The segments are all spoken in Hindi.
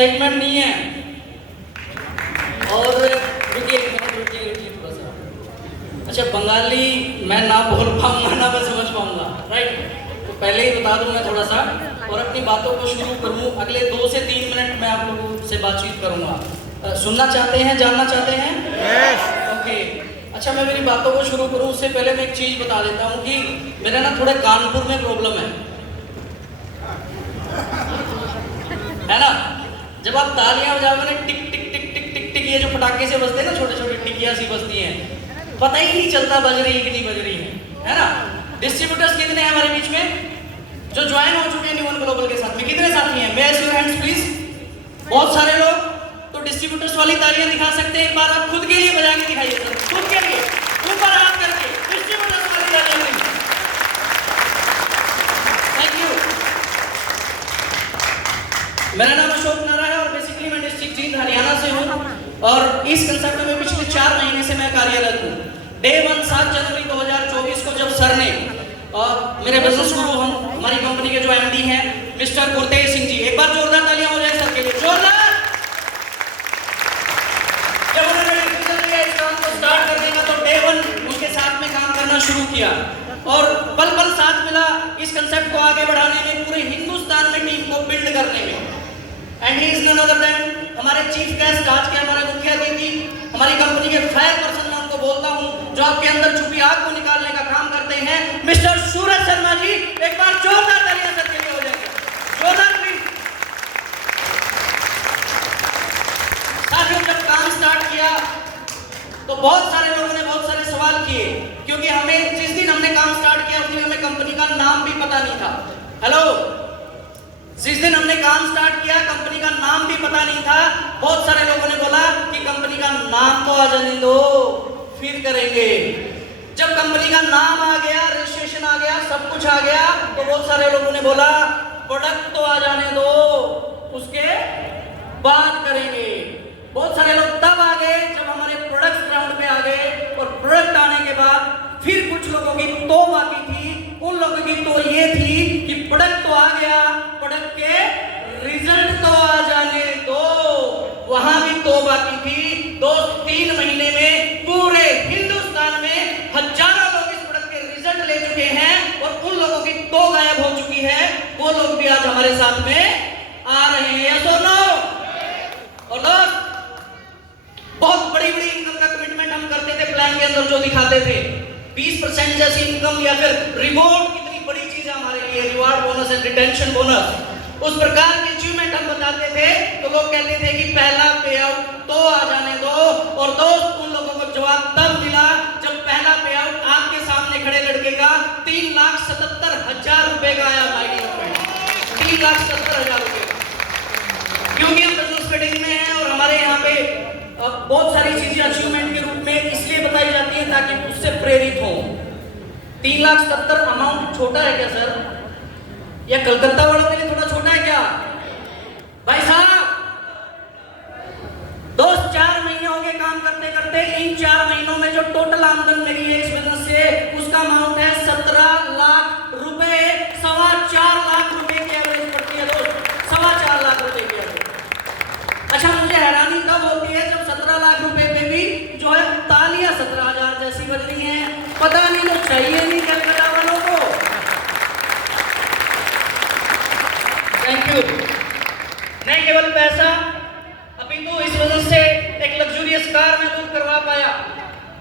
एक्साइटमेंट नहीं है। और रुकिए थोड़ा सा। अच्छा, बंगाली मैं ना बोल पाऊंगा ना मैं समझ पाऊंगा, राइट? तो पहले ही बता दूं मैं थोड़ा सा, और अपनी बातों को शुरू करूं। अगले 2 से 3 मिनट मैं आप लोगों से बातचीत करूंगा। सुनना चाहते हैं, जानना चाहते हैं? यस। ओके। अच्छा, मैं मेरी बातों को शुरू करूं उससे पहले मैं एक चीज बता देता हूं कि मेरा ना थोड़ा कानपुर में प्रॉब्लम है ना? जब आप तालियां बजाओगे ना, टिक टिक टिक टिक टिक टिक, ये जो पटाखे से बजते हैं ना, छोटे छोटे टिकिया सी बजती हैं, पता ही नहीं चलता बज रही है कि नहीं बज रही है ना? डिस्ट्रीब्यूटर्स कितने हैं हमारे बीच में जो ज्वाइन हो चुके हैं न्यूवन ग्लोबल के साथ में? कितने साथी हैं? मे आई सी योर हैंड्स प्लीज। बहुत सारे लोग। तो डिस्ट्रीब्यूटर्स वाली तालियां दिखा सकते हैं? एक बार आप खुद के लिए बजा के दिखाइए सर, खुद के लिए, ऊपर हाथ करके डिस्ट्रीब्यूटर्स वाली तालियां। Thank you. मेरा नाम अशोक नारा है और बेसिकली मैं डिस्ट्रिक्ट जींद हरियाणा से हूँ, और इस कंसेप्ट में पिछले 4 महीने से मैं कार्यरत हूँ। डे 1 7 जनवरी 2024 को जब सर ने और मेरे बिजनेस गुरु हमारी कंपनी के जो एमडी हैं मिस्टर गुरतेज सिंह जी, एक बार जोरदार तालियां हो जाए सर के लिए, जोरदार। जब उन्होंने डिसीजन लिया इस काम को स्टार्ट करने का, तो डे 1 उनके साथ में काम करना शुरू किया और पल पल साथ मिला इस कंसेप्ट को आगे बढ़ाने में, पूरे हिंदुस्तान में टीम को बिल्ड करने में। And he is none other than हमारे चीफ गेस्ट, आज के हमारे मुख्य अतिथि, हमारी कंपनी के फायर पर्सन मैं उनको बोलता हूं, जो आपके अंदर छुपी आग को निकालने का काम करते हैं, मिस्टर सूरज शर्मा जी। एक बार जोरदार तालियां सर के लिए हो जाएगा, जोरदार प्लीज। साथियों, जब काम स्टार्ट किया तो बहुत सारे लोगों ने बहुत सारे सवाल किए, क्योंकि हमें जिस दिन हमने काम स्टार्ट किया उस दिन हमें कंपनी का नाम भी पता नहीं था। हेलो, जिस दिन हमने काम स्टार्ट किया कंपनी का नाम भी पता नहीं था। बहुत सारे लोगों ने बोला कि कंपनी का नाम तो आ जाने दो, फिर करेंगे। जब कंपनी का नाम आ गया, रजिस्ट्रेशन आ गया, सब कुछ आ गया, तो बहुत सारे लोगों ने बोला प्रोडक्ट तो आ जाने दो, उसके बाद करेंगे। बहुत सारे लोग तब आ गए जब हमारे प्रोडक्ट्स ग्राउंड पे आ गए, और प्रोडक्ट आने के बाद फिर कुछ लोगों की तो बाकी थी। उन लोगों की तो ये थी कि प्रोडक्ट तो आ गया, प्रोडक्ट के रिजल्ट तो आ जाने दो, वहां भी तो बाकी थी। 2-3 महीने में पूरे हिंदुस्तान में हजारों लोग इस प्रोडक्ट के रिजल्ट ले चुके हैं, और उन लोगों की तो गायब हो चुकी है। वो लोग भी आज हमारे साथ में आ रहे हैं, यस और नो? और दोस्त, बहुत बड़ी बड़ी इनकम का कमिटमेंट हम करते थे प्लान के अंदर, जो दिखाते थे 20% जैसी इनकम, या फिर रिवॉर्ड, कितनी बड़ी चीज है हमारे लिए, reward bonus and retention bonus, उस प्रकार के अचीवमेंट हम बताते थे। तो लोग कहते थे कि पहला पे आउट तो आ जाने दो, और दोस्त उन लोगों को जवाब तब मिला जब पहला पे आउट आपके सामने खड़े लड़के का 3,77,000 रुपए का आया। 3,77,000 रुपए का। क्योंकि हम बिजनेस फील्ड में हैं और हमारे यहाँ पे बहुत सारी चीजें अचीवमेंट के रूप में इसलिए बताई जाती है ताकि उससे प्रेरित हो। 3,70,000 अमाउंट छोटा है क्या सर? या कलकत्ता वालों के लिए थोड़ा छोटा है क्या? भाई साहब, दोस्त 4 महीने हो गए काम करते करते। इन 4 महीनों में जो टोटल आमदन मिली है इस बिजनेस से, उसका अमाउंट है 17 लाख रुपए। 4.25 लाख रुपए की एवरेज पड़ती है दोस्त, 4.25 लाख रुपए की एवरेज। अच्छा, मुझे हैरानी तब होती है जब 17 लाख रुपए पे भी जो है तालियां 17,000 जैसी बज रही हैं। पता नहीं तो चाहिए नहीं कलकत्ता वालों को। Thank you. नहीं केवल पैसा, अपितु इस वजह से एक लग्जूरियस कार मैं बुक करवा पाया।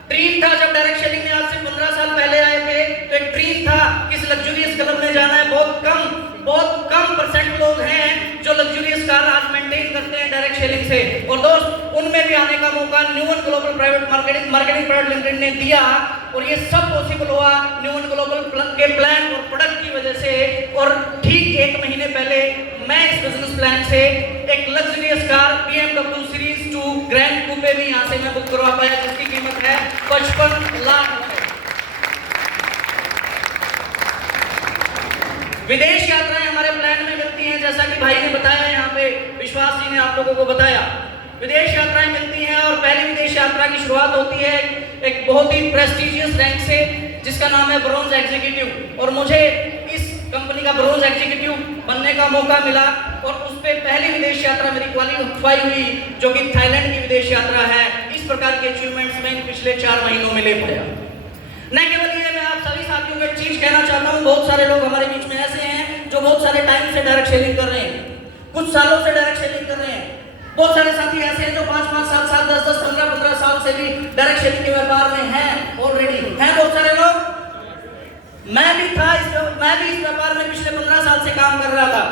ड्रीम था जब डायरेक्ट सेलिंग में आज से 15 साल पहले आए थे, तो एक ड्रीम था किस लग्जूरियस क्लब में जाना है। बहुत कम परसेंट लोग हैं जो लग्जूरियस कार आज मेंटेन करते हैं डायरेक्ट सेलिंग से, और दोस्त उनमें भी आने का मौका New One global private marketing private limited ने दिया, और ये सब पॉसिबल हुआ न्यूवन ग्लोबल के प्लान और प्रोडक्ट की वजह से। और ठीक 1 महीने पहले मैं इस बिजनेस प्लान से एक luxurious car BMW series 2 grand coupe भी यहाँ से मैं बुक करवा पाया, जिसकी कीमत है 55 लाख रुपए। विदेश यात्राएं हमारे प्लान में मिलती हैं, जैसा कि भाई ने बताया, यहाँ पे विश्वास जी ने आप लोगों को बताया। विदेश यात्राएं मिलती हैं, और पहली विदेश यात्रा की शुरुआत होती है एक बहुत ही प्रेस्टिजियस रैंक से, जिसका नाम है ब्रोंज एग्जीक्यूटिव। और मुझे इस कंपनी का ब्रोंज एग्जीक्यूटिव बनने का मौका मिला और उस पर पहली विदेश यात्रा मेरी क्वालिफाई हुई, जो कि थाईलैंड की विदेश यात्रा है। इस प्रकार के अचीवमेंट्स में पिछले 4 महीनों में ले पाया। न केवल ये, मैं आप सभी साथियों को एक चीज कहना चाहता हूँ, बहुत सारे लोग हमारे बीच में ऐसे हैं जो बहुत सारे टाइम से डायरेक्ट सेलिंग कर रहे हैं, कुछ सालों से डायरेक्ट सेलिंग कर रहे हैं। बहुत सारे साथी ऐसे हैं जो 5-5, 7-7, 10-10, 15-15 साल से भी डायरेक्ट सेलिंग के व्यापार में हैं, ऑलरेडी हैं बहुत सारे लोग। मैं भी इस व्यापार में पिछले 15 साल से काम कर रहा था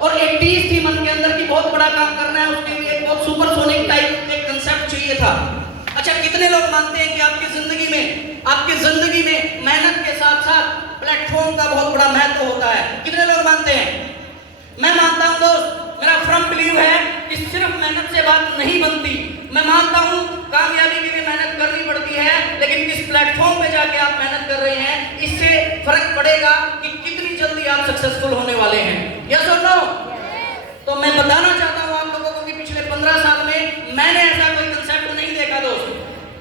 और एक चीज थी मन के अंदर की बहुत बड़ा काम करना है, उसके लिए एक बहुत सुपरसोनिक टाइप एक कंसेप्ट चाहिए था। अच्छा, कितने लोग मानते हैं कि आपकी जिंदगी में मेहनत के साथ साथ प्लेटफॉर्म का बहुत बड़ा महत्व होता है? कितने लोग मानते हैं? मैं मानता हूं दोस्त, मेरा फर्म बिलीव है कि सिर्फ मेहनत से बात नहीं बनती। मैं मानता हूं कामयाबी के लिए मेहनत करनी पड़ती है, लेकिन किस प्लेटफॉर्म पे जाके आप मेहनत कर रहे हैं, इससे फर्क पड़ेगा कि कितनी जल्दी आप सक्सेसफुल होने वाले हैं। यस और नो? तो मैं बताना चाहता हूं आप लोगों को कि पिछले 15 साल में मैंने ऐसा कोई कंसेप्ट नहीं देखा दोस्त,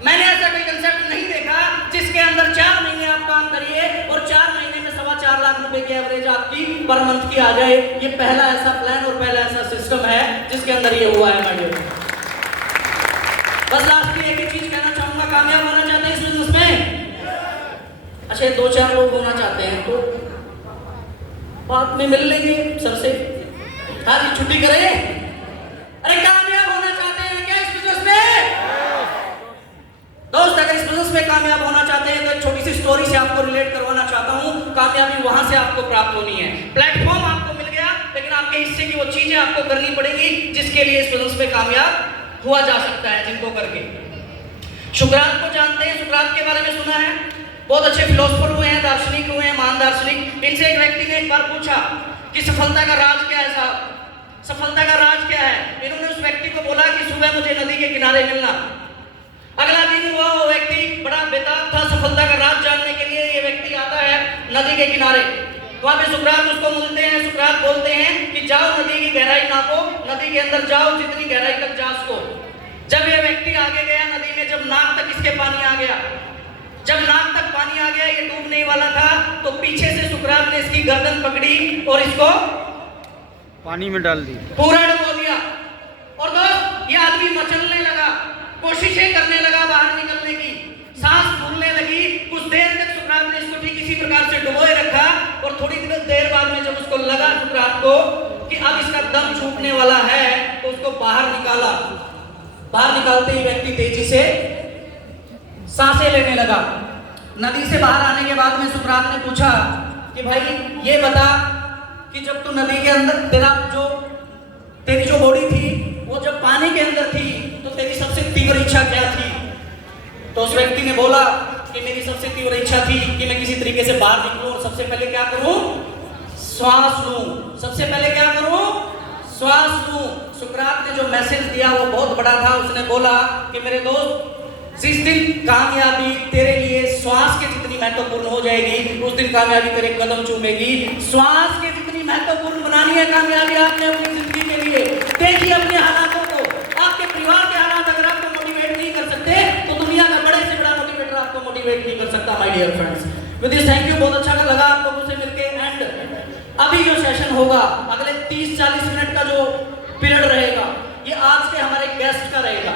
मैंने ऐसा कोई कंसेप्ट नहीं देखा जिसके अंदर 4 महीने आप काम करिए और 4 महीने में 4.25 लाख रुपए की एवरेज आपकी पर मंथ की आ जाए। ये पहला ऐसा प्लान और पहला ऐसा सिस्टम है जिसके अंदर ये हुआ है माय डियर। बस लास्ट में एक ही चीज कहना चाहूंगा, कामयाब होना चाहते हैं इस बिजनेस में? अच्छा, 2-4 लोग होना चाहते हैं तो बाद में मिल लेंगे सर से, हाँ जी, छुट्टी करें। अरे कामयाब होना चाहते हैं क्या इस बिजनेस में दोस्त? अगर इस बिजनेस में कामयाब होना चाहते हैं तो एक छोटी सी स्टोरी से आपको रिलेट करवाना चाहता हूं। कामयाबी वहां से आपको प्राप्त होनी है, प्लेटफॉर्म आपको मिल गया, लेकिन आपके हिस्से की वो चीजें आपको करनी पड़ेगी जिसके लिए इस बिजनेस में कामयाब हुआ जा सकता है, जिनको करके। सुकरात को जानते हैं, सुकरात के बारे में सुना है, बहुत अच्छे फिलोसोफर हुए हैं, दार्शनिक हुए हैं, महान दार्शनिक। इनसे एक व्यक्ति ने एक बार पूछा कि सफलता का राज क्या है साहब, सफलता का राज क्या है? इन्होंने उस व्यक्ति को बोला कि सुबह मुझे नदी के किनारे मिलना। अगला दिन हुआ, वो व्यक्ति बड़ा बेताब था सफलता का राज जानने के लिए। ये व्यक्ति आता है नदी के किनारे, वहां पे सुकरात उसको मिलते हैं। सुकरात बोलते हैं कि जाओ नदी की गहराई नापो, नदी के अंदर जाओ, जितनी गहराई तक जा सको। जब ये व्यक्ति आगे गया नदी में, जब नाक तक इसके पानी आ गया, जब नाक तक पानी आ गया, ये डूबने वाला था, तो पीछे से सुकरात ने इसकी गर्दन पकड़ी और इसको पानी में डाल दी, पूरा डुबो दिया। और दोस्त, ये आदमी मचलने लगा, कोशिशें करने लगा बाहर निकलने की, सांस फूलने लगी। कुछ देर तक सुकरात ने इसको ठीक इसी प्रकार से डुबोए रखा और थोड़ी देर बाद में जब उसको लगा सुकरात को कि अब इसका दम छूटने वाला है, तो उसको बाहर निकाला। बाहर निकालते ही व्यक्ति तेजी से सांसें लेने लगा। नदी से बाहर आने के बाद में सुकरात ने पूछा कि भाई ये बता कि जब तू नदी के अंदर, तेरी जो बॉडी थी वो जब पानी के अंदर थी, तो तेरी सबसे तीव्र इच्छा क्या थी? तो उस व्यक्ति ने बोला कि मेरी सबसे तीव्र इच्छा थी कि मैं किसी तरीके से बाहर निकलूं और सबसे पहले क्या करूं? श्वास लूं। सबसे पहले क्या करूं? श्वास लूं। सुकरात ने जो मैसेज दिया वो बहुत बड़ा था। उसने बोला कि मेरे दोस्त, जिस दिन कामयाबी तेरे लिए श्वास के जितनी महत्वपूर्ण हो जाएगी, उस दिन कामयाबी तेरे कदम चूमेगी। श्वास के जितनी महत्वपूर्ण बनानी है कामयाबी आपने अपनी जिंदगी के लिए। देखिए अपने हालातों को, आपके परिवार के हालात अगर आपको मोटिवेट नहीं कर सकते, तो दुनिया का बड़े से बड़ा मोटिवेटर आपको मोटिवेट नहीं कर सकता my dear friends. With this thank you, बहुत अच्छा लगा आप लोगों से मिलके। एंड अभी जो सेशन होगा, अगले 30-40 मिनट का जो पीरियड रहेगा, ये आज के हमारे गेस्ट का रहेगा।